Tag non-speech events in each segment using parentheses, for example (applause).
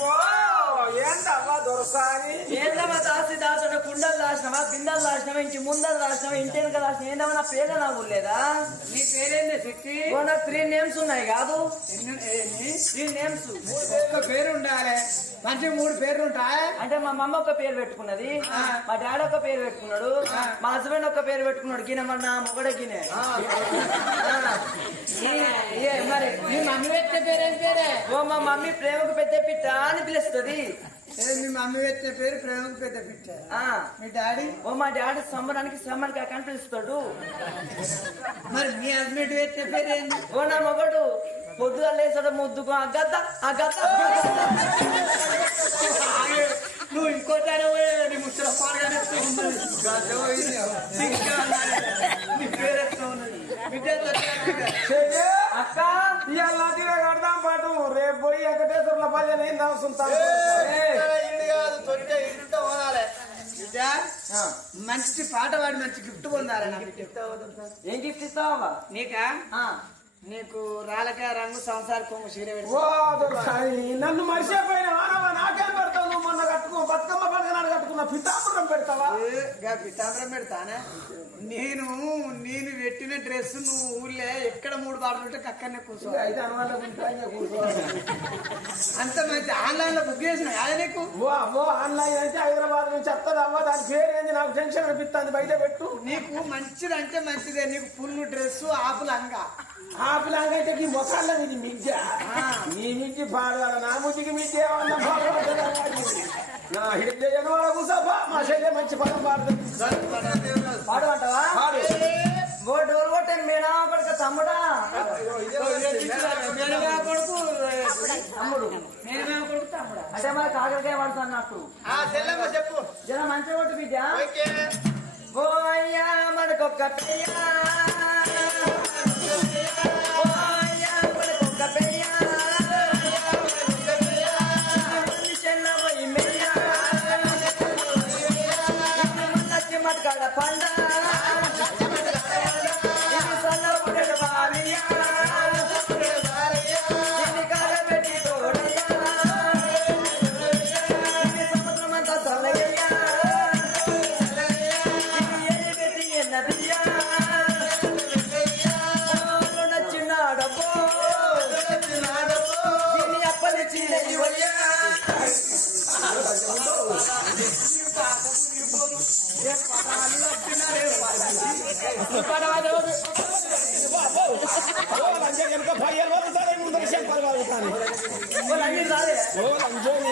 ఓ ఏందవ్వా దొరసాని? ఏందమ్మా దాసి దాచుంటే కుండలు దాచినవా బిందెలు దాచినవా ఇంటి ముందలు దాచినవా ఇంటి వెనక దాచిన ఏందమ్మా నా పేరు నా ఊర్లేదా? నీ పేరేంది శక్తి నాకు త్రీ నేమ్స్ ఉన్నాయి కాదు? త్రీ నేమ్స్ ఒక్క పేరు ఉండాలి. మంచి మూడు పేర్లు ఉంటాయి? అంటే మా మమ్మ ఒక పేరు పెట్టుకున్నది మా డాడీ ఒక పేరు పెట్టుకున్నాడు మా హస్బెండ్ ఒక పేరు పెట్టుకున్నాడు గిన మరి నా మొగడ గినే నీ మమ్మీ పెట్టే పేరు పేరే? ఓ మా మమ్మీ ప్రేమకు పెద్ద పిట్ట అని పిలుస్తుంది. మీ మమ్మీ పెట్టే పేరు ప్రేమకు పెద్ద పిట్ట. ఆ. మీ డాడీ? ఓ మా డాడీ సంబరానికి సమ్మర్ కాక అని పిలుస్తాడు. మరి మీ హస్బెండ్ పెట్టే పేరు ఏంది? ఓ నా మొగడు. పొద్దుగా లేసాడు ముద్దుకు ఆ గద్ద ఆ గద్ద నువ్వు ఇంకో తానే నీ ముచ్చట పాడగానే నీ పేరు ఎట్లా ఉన్నది బిడ్డ ఎట్లా ఉన్నది? అక్క ఇవాళ కడదాం పాటు రేపు పోయి వెంకటేశ్వర్ల భజన ఏం బిడ్డ, మంచి పాట పాడి మంచి గిఫ్ట్ పొందాలి నాకు గిఫ్ట్ ఏం గిఫ్ట్ ఇస్తావా నీకా? నీకు రాలకాయ రంగు సంసార చీర ఓ దొరసాని నన్ను మర్చిపోయిన వానవా? నాకేం పెడతావు? నువ్వు మొన్న కట్టుకో బతుకమ్మ పండుగ కట్టుకున్న పితాపురం పెడతావా? పితాంబరం పెడతానా? నేను నేను పెట్టిన డ్రెస్ నువ్వు ఊళ్ళే ఎక్కడ మూడు పాటలుంటే అక్కడనే కూర్చో అయితే అంత మంచి ఆన్లైన్లో బుక్ చేసిన కాదా నీకు? ఓ ఆన్లైన్ అంటే హైదరాబాద్ నుంచి వస్తుంది అవ్వ దాని పేరు ఏంది? నాకు టెన్షన్ అనిపిస్తుంది బయట పెట్టు. నీకు మంచిదంటే మంచిదే నీకు ఫుల్ డ్రెస్ ఆపు లంగా ఆ పిల్లలకైతే ఈ మొఖాల్లో ఇది మిద్య నీ మిద్ది పాడవాల నా ఏమన్నా పాడవాలా? నా హిడ్య జనవాడ కూసబ్బా మా శైలి మంచి పదం పాడుతుంది పాడు. అంటావా పాడు. ఓ డోర్ కొట్టే మేనా కొడుక తమ్ముడా. కొడుకు అంటే మన కాకరకాయ పడుతుంది అన్నట్టు చెల్లమ్మ చెప్పు. జర మంచిగా కొట్టు బిడ్డ. ఓ అయ్యా మనకొక్క పెయ్య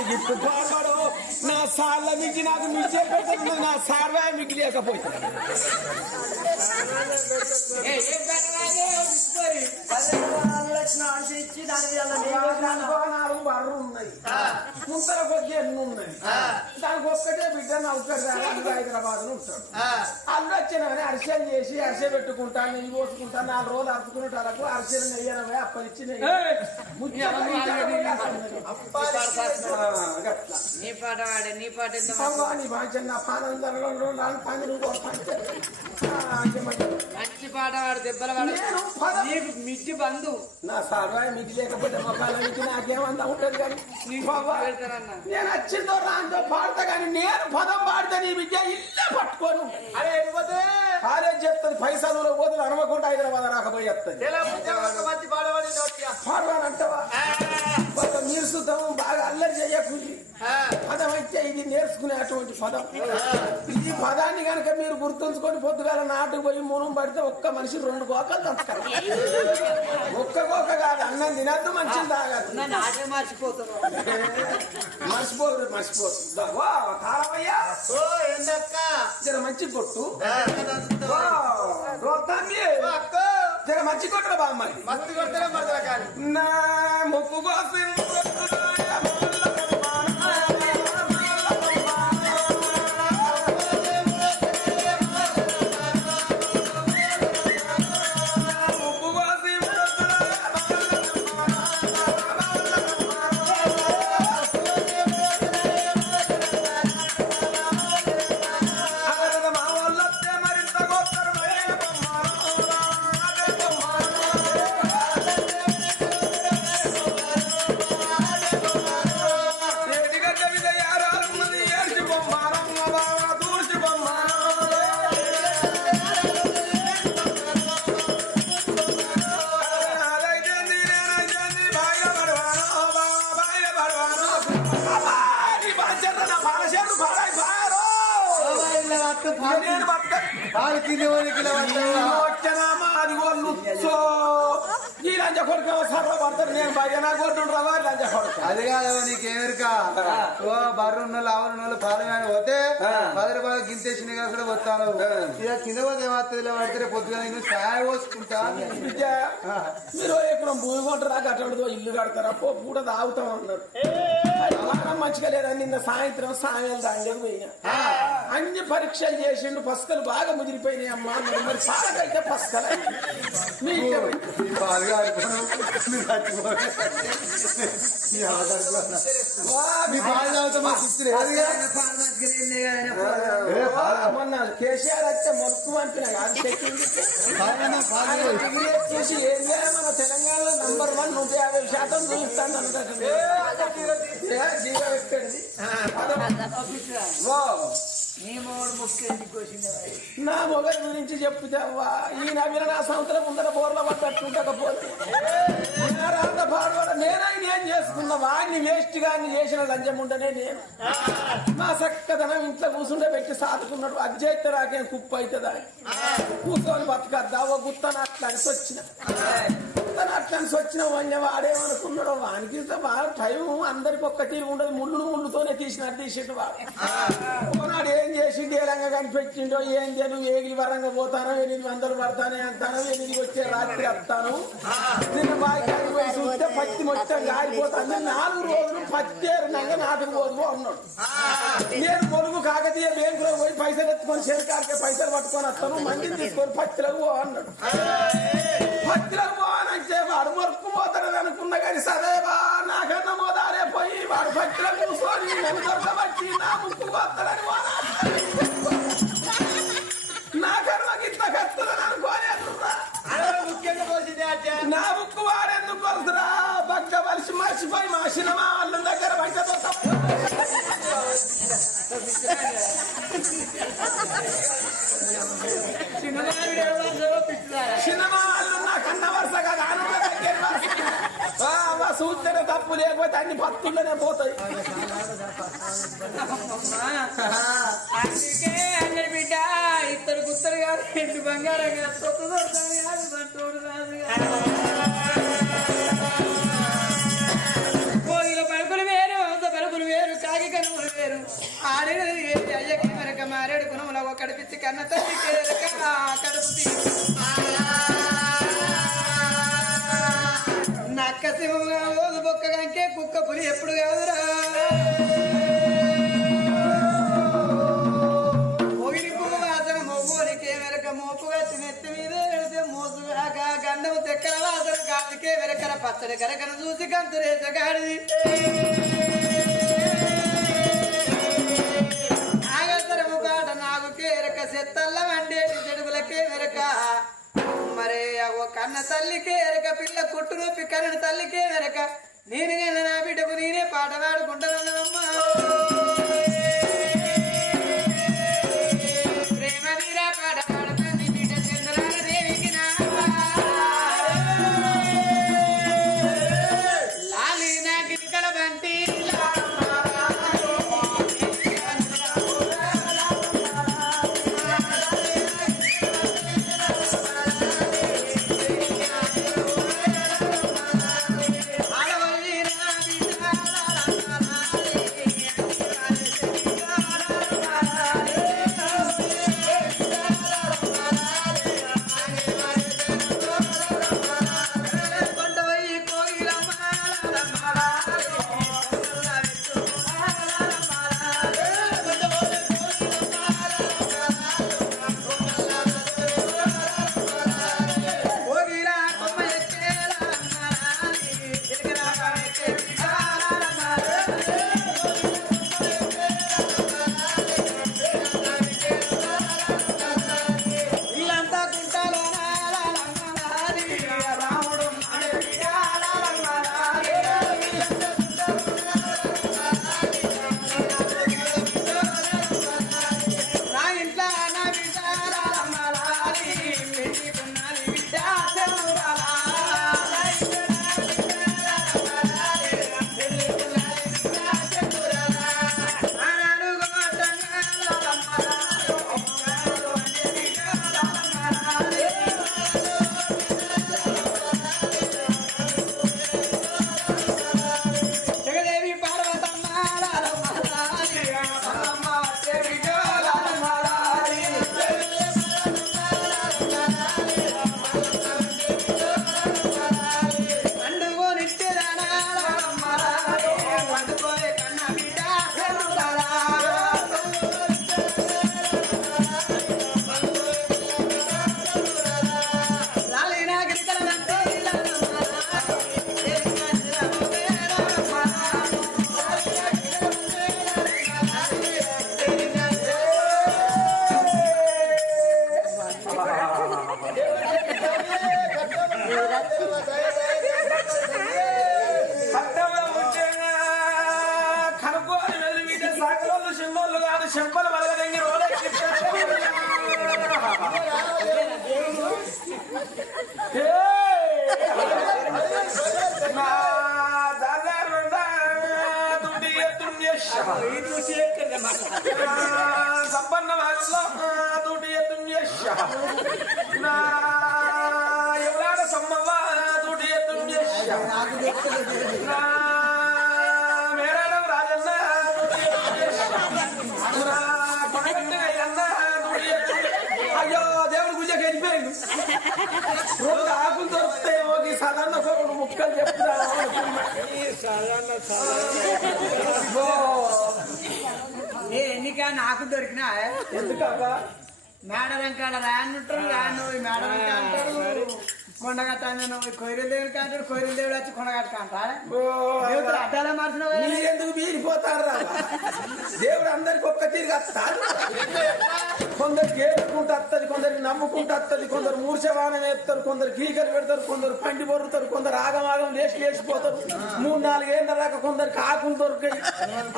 గిఫ్ట్ పాడవాడు నా సార్ల మించి నాకు మిచ్చే పెట్టదు నా సార్వే మిగి బర్రు ఉన్నాయి ముంతల కొద్ది ఎన్ని ఉన్నాయి దానికి ఒక్కటే బిడ్డ నౌకర్ హైదరాబాద్ ఉంటాడు. అల్లు వచ్చినవని అరిసెలు చేసి అరిసె పెట్టుకుంటా నెయ్యి పోసుకుంటా నాలుగు రోజులు అరుచుకునేటాలకు అరిసెలు నెయ్యనవే అప్పనిచ్చి నెయ్యి. పాట వాడే నీ పాట ఎంత మంచి పాట వాడు దెబ్బల వాడు నేను పదం- నీకు మిడ్డి బంధు నా సర్వాయి మీకు లేకపోతే మా నాకేమంతా ఉంటది కానీ నేను వచ్చిందో పాడతా కానీ నేను పదం పాడితే నీ విద్య ఇల్లే పట్టుకోను. అరే వెళ్ళిపోతే కాలేజ్ చేస్తుంది? పైసలు పోతే అనుకోకుండా హైదరాబాద్ రాకపోయి పాడవానంటావా? కొంత మీరు సుతం బాగా అల్లరి చేయకుంది పదం అయితే ఇది నేర్చుకునే అటువంటి పదం. ఈ పదాన్ని కనుక మీరు గుర్తుంచుకొని పొద్దుగాల నాటుకు పోయి మునం పడితే ఒక్క మనిషి రెండు గోకలు దంచుతారు ఒక్క గోక కాదు అన్నం తినద్దు మంచిది నన్ను ఆటే మర్చిపోతున్నావు. మర్చిపోరు మర్చిపోరు దా, వా, తారవయ్యా. ఓ ఏందక్క? జర మంచి కొట్టు. జర మంచి కొట్టు బామ్మాయి మస్తు కొడతారా మరదల కానీ నా ముక్కు కోసం పాలు కింద పోనీకి ఇలా లంచ కొడుకు సర్వ పడతారు? నేను భజన కొట్టు రవా? లంచ కొడుకు. అది కాదు నీకేమెరుక ఓ బర్రు ఉన్న ఆవులు ఉన్న పాలు కానీ పోతే పది రూపాయలు గింతేసిన కూడా వస్తాను ఇక కింద పోతే ఏమవుతుంది? పడితే పొద్దుగా నేను సాయ పోసుకుంటా. మీరు ఎక్కడ భూమి కొంటారా కట్టడదో ఇల్లు కడతారా? పో పూట తాగుతాం అన్నారు. మంచిగా లేదని నిన్న సాయంత్రం సాయం దాండేకి పోయినా. అన్ని పరీక్షలు చేసిండు పసుకలు బాగా ముదిరిపోయినాయి అమ్మా. మరి మరి పాలకైతే పసుకలు. కేసీఆర్ మొక్కు ఏం చేయాలి మన తెలంగాణలో నంబర్ వన్ నూట యాభై శాతం చూపిస్తాను అనుకుంటుంది జీరో ఎక్కడిది వా. నా మొగలి గురించి చెప్పుతావా? ఈ నవీన నా సంవత్సరం ముందర బోర్ల పట్టకపోతే రాత నేనైనా ఏం చేసుకున్నా? వాడిని వేస్ట్ గాని చేసిన లంచం ఉండనే నేను. మా చక్కదనం ఇంట్లో కూర్చుండే పెట్టి సాదుకున్నాడు. అది చేస్తే రాకేం కుప్ప అవుతుందా కూర్చొని బతకద్దా? ఓ గుత్త నాకు కలిసి వచ్చిన. వచ్చిన వాడిని వాడేమనుకున్నాడు వానికి టైం అందరికి ఒక్క తీరు ఉండదు. ముళ్ళు ముళ్ళుతోనే తీసినట్టు తీసిండు వాడు. ఒకనాడు ఏం చేసిండు? ఏ రంగా కనిపెట్టిండో? ఏం చేయను? ఏగిలి వరంగా పోతాను? ఎనిమిది వందలు పడతానే అంటాను. ఎనిమిది వచ్చే రాత్రి వస్తాను. నిన్న బాగా పోయి చూస్తే పత్తి మొత్తం గాలిపోతాను నాలుగు రోజులు పత్తి ఏరినాక నాటుకు పోదు అన్నాడు. నేను పొలుగు కాకతీయ బ్యాంకులో పోయి పైసలు ఎత్తుకొని చెరకాడికే పైసలు పట్టుకొని వస్తాను. మందిని తీసుకొని పత్తిలకు పో అన్నాడు. పత్తిలకు పోవాలంటే వాడు కానీ సరేవా నాకన్నా మోదారే పోయి వాడు పత్తిలకు కూర్చొని నన్ను దొరకబట్టి నా ముక్కు వాడు నా కర్మకి ఇంత కష్టదని అనుకోలేదురా నా ముక్కు వాడెందుకు కొలుతురా బగ్గ వలిసి మర్చిపోయి మా సినిమా వాళ్ళ దగ్గర బయట (laughs) (laughs) డబ్బు లేకపోతే అన్ని పత్తుల్లోనే పోతాయి. అందుకే అందరి బిడ్డ ఇద్దరు గుత్తరు కాదు రెండు బంగారం కాదు సొత్తు దొరుకుతుంది కాదు బంటోడు కాదు కోగిల పలుకులు వేరు అంత పలుకులు వేరు కాగి కనుమలు వేరు. ఆడేది అయ్యకి వెనక మారేడు కునముల ఒకటి పిచ్చి కన్న తల్లి కడుపు తీసి. వాసన వెరకర వెనకన పచ్చడి కరకను చూసి కంతురేస ఆగసరము కాట నాగుకే ఎరక సెత్తల్ల వండేటి చెడుగులకే వెరక మరి ఓ కన్న తల్లికే ఎరక పిల్ల కొట్టు నొప్పి కన్న తల్లికే వెరక నేను కన్నా నా బిడ్డకు నేనే పాట పాడుకుంటానమ్మా సంపన్న నా కొడగట్టిన అయ్యన్న తోటి ఎత్తుం అయ్యో దేవుడు పూజకి వెళ్ళిపోయింది రోజు ఆకులు దొరుకుతాయి సాధారణ ముక్కలు చెప్తున్నా సాధారణ ఎన్నిక నాకు దొరికినా ఎందుకబ్బా? మేడరం కాడ రానుంటారు రాను మేడరం అంటారు. కొండగట్ట కొయ్యలు దేవుడికి అంటాడు కొయ్యలు దేవుడు వచ్చి కొండగట్ట అంటారా? ఓ, దేవుడు అడ్డాలా మీరిపోతారు రా? దేవుడు అందరికి ఒక్క తీరుగా వస్తాడు కొందరికి ఏడుకుంటూ వస్తుంది కొందరికి నమ్ముకుంటూ వస్తుంది కొందరు మూర్ఛవానం వేస్తారు కొందరు గీకలు పెడతారు కొందరు పండి పొరుగుతారు కొందరు ఆగమాగం లేచి లేచిపోతారు మూడు నాలుగు ఏళ్ళ దాకా కొందరికి ఆకులు దొరికాయి.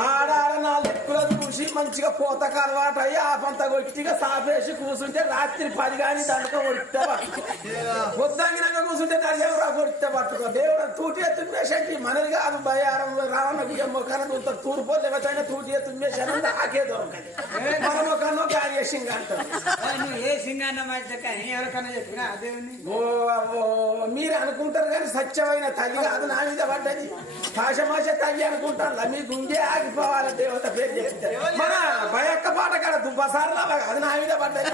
ఆడ ఆడ నాలుగు ఎక్కువ చూసి మంచిగా పోతక అలవాటు అయ్యి ఆ పంత కొట్టిగా సాపేసి కూర్చుంటే రాత్రి పది కానీ దండక కొడితే పొద్దంగినాక కూర్చుంటే నడిచేవరా కొడితే పట్టుకో? దేవుడు తూటి ఎత్తుమేసండి మనది కాదు భయారం రావణ బియ్యం కన తూర్పు లేకపోతే తూటి ఎత్తుమేసాను ఆకే దొరకదు. కార్యసింగ్ అంటారు నువ్వు ఏ సింగాన్న ఎవరికన్నా చెప్పినా ఓ ఓ, మీరు అనుకుంటారు కానీ సత్యమైన తల్లి కాదు నా మీద పడ్డది. భాషమాష తల్లి అనుకుంటారు మీ గుండె ఆగిపోవాలి దేవత పేరు చెప్తే. మన భయక్క పాట కాడ దుబ్బసార్లు అది నా మీద పడ్డది.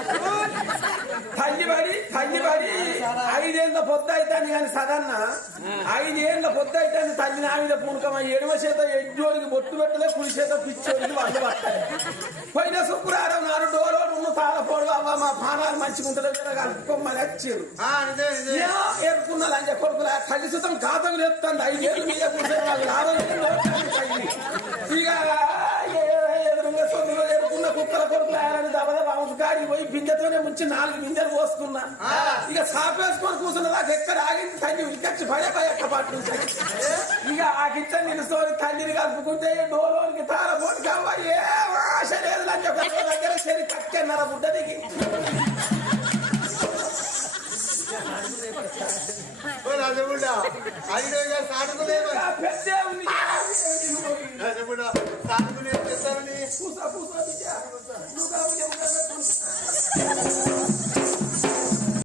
తల్లి పడి తల్లి పడి ఐదేళ్ళ పొద్దు అవుతాను కానీ సదన్న ఐదేళ్ళ పొద్దు అవుతాను తల్లి నా మీద పూనకమ ఎడమ చేత ఎడ్జోడికి బొట్టు పెట్టలే కుడి చేత పిచ్చోడికి వాళ్ళు పట్టాలి. పానాలు మంచిగా ఉంటుంది కలుపుకోమని వచ్చారు ఏరుకున్న లంజ కొడుకుల తల్లి సుతం ఐదేళ్ళు మీద. ఇక ఎరుకున్న కుక్కల కొడుకులు గాడి పోయి బిందెతోనే ముంచి నాలుగు బిందెలు పోసుకున్నా. ఇక సాపేసుకొని కూర్చున్న దాకా ఎక్కడ ఆగింది తల్లి? ఉరికొచ్చి భయ భయక్క పట్టు ఇక ఆ గిట్ట నిలుసోని తల్లిని కలుపుకుంటే డోలోనికి కావాలి ఏ ఆశ లేదు లంజ కొడుకుల దగ్గర సరి కట్టెన్నర బుడ్డ దిగి. రాజగుండ సాడుకునే చేస్తారని? పూస పూస